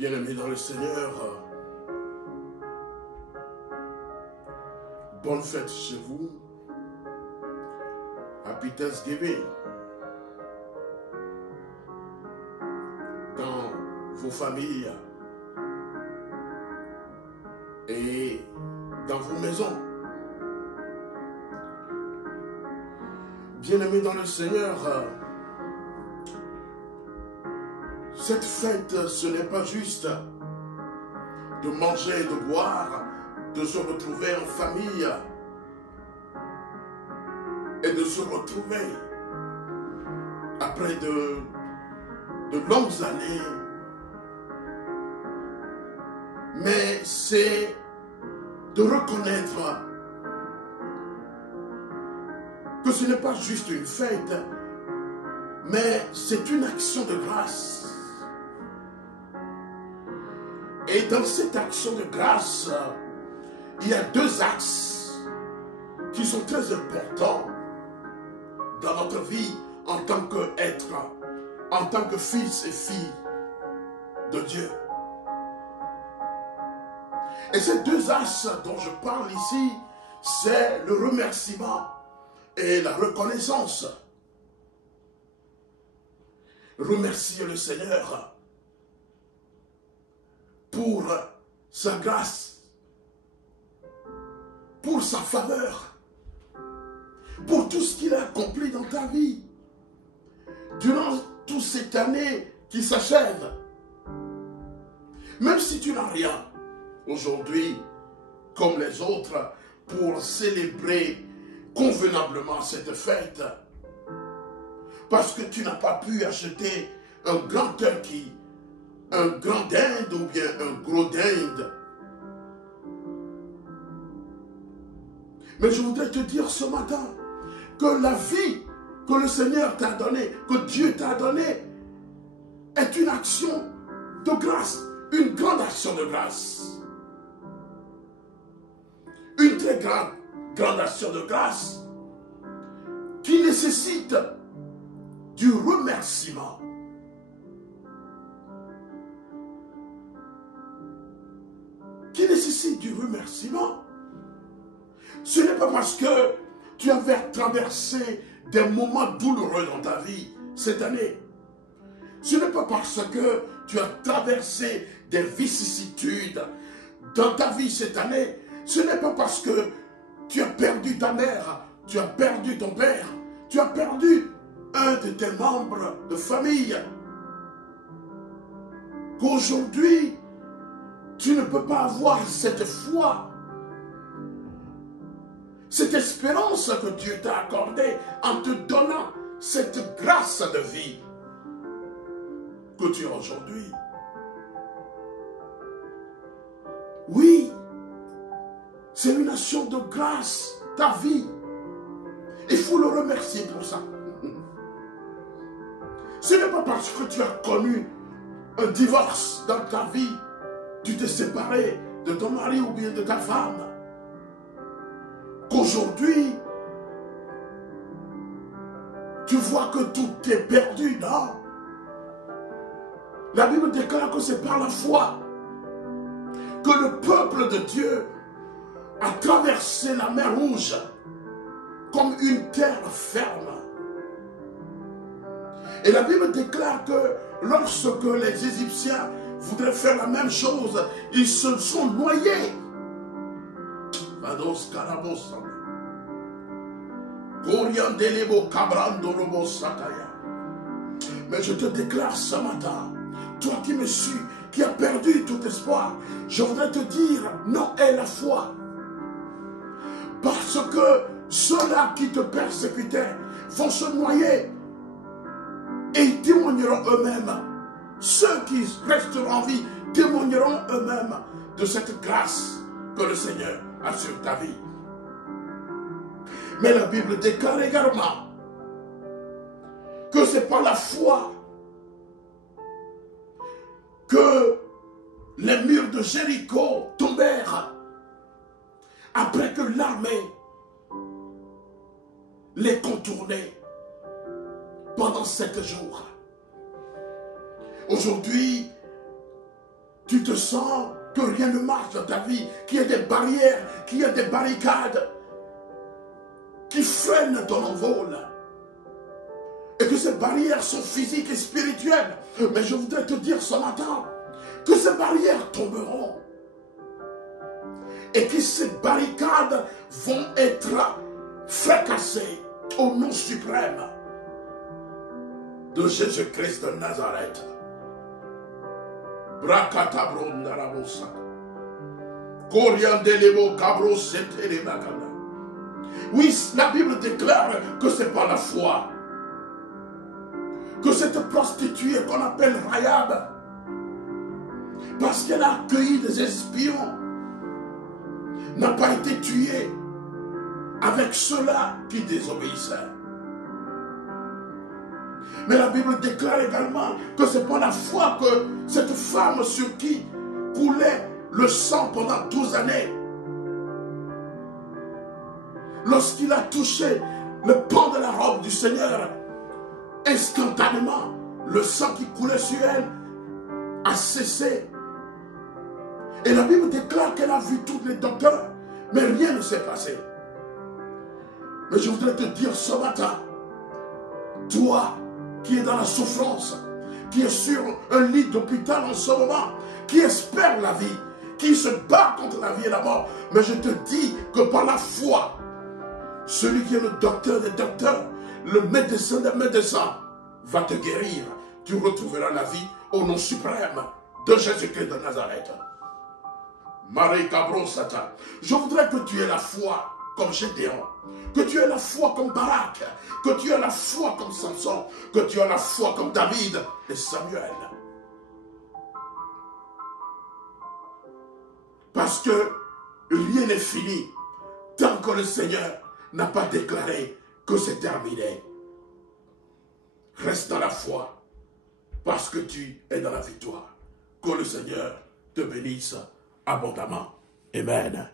Bien-aimés dans le Seigneur, bonne fête chez vous. Happy Thanksgiving. Dans vos familles et dans vos maisons. Bien-aimés dans le Seigneur, cette fête, ce n'est pas juste de manger, de boire, de se retrouver en famille et de se retrouver après de longues années. Mais c'est de reconnaître que ce n'est pas juste une fête, mais c'est une action de grâce. Et dans cette action de grâce, il y a deux axes qui sont très importants dans notre vie en tant qu'être, en tant que fils et filles de Dieu. Et ces deux axes dont je parle ici, c'est le remerciement et la reconnaissance. Remercier le Seigneur pour sa grâce, pour sa faveur, pour tout ce qu'il a accompli dans ta vie, durant toute cette année qui s'achève. Même si tu n'as rien aujourd'hui, comme les autres, pour célébrer convenablement cette fête, parce que tu n'as pas pu acheter un grand turkey, un grand dinde ou bien un gros dinde. Mais je voudrais te dire ce matin que la vie que le Seigneur t'a donnée, que Dieu t'a donnée, est une action de grâce, une grande action de grâce. Une très grande action de grâce qui nécessite du remerciement. Qui nécessite du remerciement. Ce n'est pas parce que tu avais traversé des moments douloureux dans ta vie cette année. Ce n'est pas parce que tu as traversé des vicissitudes dans ta vie cette année. Ce n'est pas parce que tu as perdu ta mère, tu as perdu ton père, tu as perdu un de tes membres de famille, qu'aujourd'hui, tu ne peux pas avoir cette foi, cette espérance que Dieu t'a accordée en te donnant cette grâce de vie que tu as aujourd'hui. Oui, c'est une action de grâce, ta vie. Il faut le remercier pour ça. Ce n'est pas parce que tu as connu un divorce dans ta vie, tu t'es séparé de ton mari ou bien de ta femme, qu'aujourd'hui, tu vois que tout est perdu, non? La Bible déclare que c'est par la foi que le peuple de Dieu a traversé la mer Rouge comme une terre ferme. Et la Bible déclare que lorsque les Égyptiens voudraient faire la même chose, ils se sont noyés. Mais je te déclare ce matin, toi qui me suis, qui as perdu tout espoir, je voudrais te dire, non, aie la foi. Parce que ceux-là qui te persécutaient vont se noyer et ils témoigneront eux-mêmes. Ceux qui resteront en vie témoigneront eux-mêmes de cette grâce que le Seigneur a sur ta vie. Mais la Bible déclare également que c'est par la foi que les murs de Jéricho tombèrent après que l'armée les contournait pendant 7 jours. Aujourd'hui, tu te sens que rien ne marche dans ta vie, qu'il y a des barrières, qu'il y a des barricades qui freinent ton envol. Et que ces barrières sont physiques et spirituelles. Mais je voudrais te dire ce matin que ces barrières tomberont. Et que ces barricades vont être fracassées au nom suprême de Jésus-Christ de Nazareth. Oui, la Bible déclare que c'est par la foi que cette prostituée qu'on appelle Rahab, parce qu'elle a accueilli des espions, n'a pas été tuée avec ceux-là qui désobéissaient. Mais la Bible déclare également que c'est par la foi que cette femme sur qui coulait le sang pendant 12 années, lorsqu'il a touché le pan de la robe du Seigneur, instantanément, le sang qui coulait sur elle a cessé. Et la Bible déclare qu'elle a vu tous les docteurs, mais rien ne s'est passé. Mais je voudrais te dire ce matin, toi qui es dans la souffrance, qui est sur un lit d'hôpital en ce moment, qui espère la vie, qui se bat contre la vie et la mort, mais je te dis que par la foi, celui qui est le docteur des docteurs, le médecin des médecins, va te guérir. Tu retrouveras la vie au nom suprême de Jésus-Christ de Nazareth. Marie Cabro Satan. Je voudrais que tu aies la foi comme Gédéon, que tu aies la foi comme Barak, que tu aies la foi comme Samson, que tu aies la foi comme David et Samuel. Parce que rien n'est fini tant que le Seigneur n'a pas déclaré que c'est terminé. Reste dans la foi parce que tu es dans la victoire. Que le Seigneur te bénisse abondamment. Amen.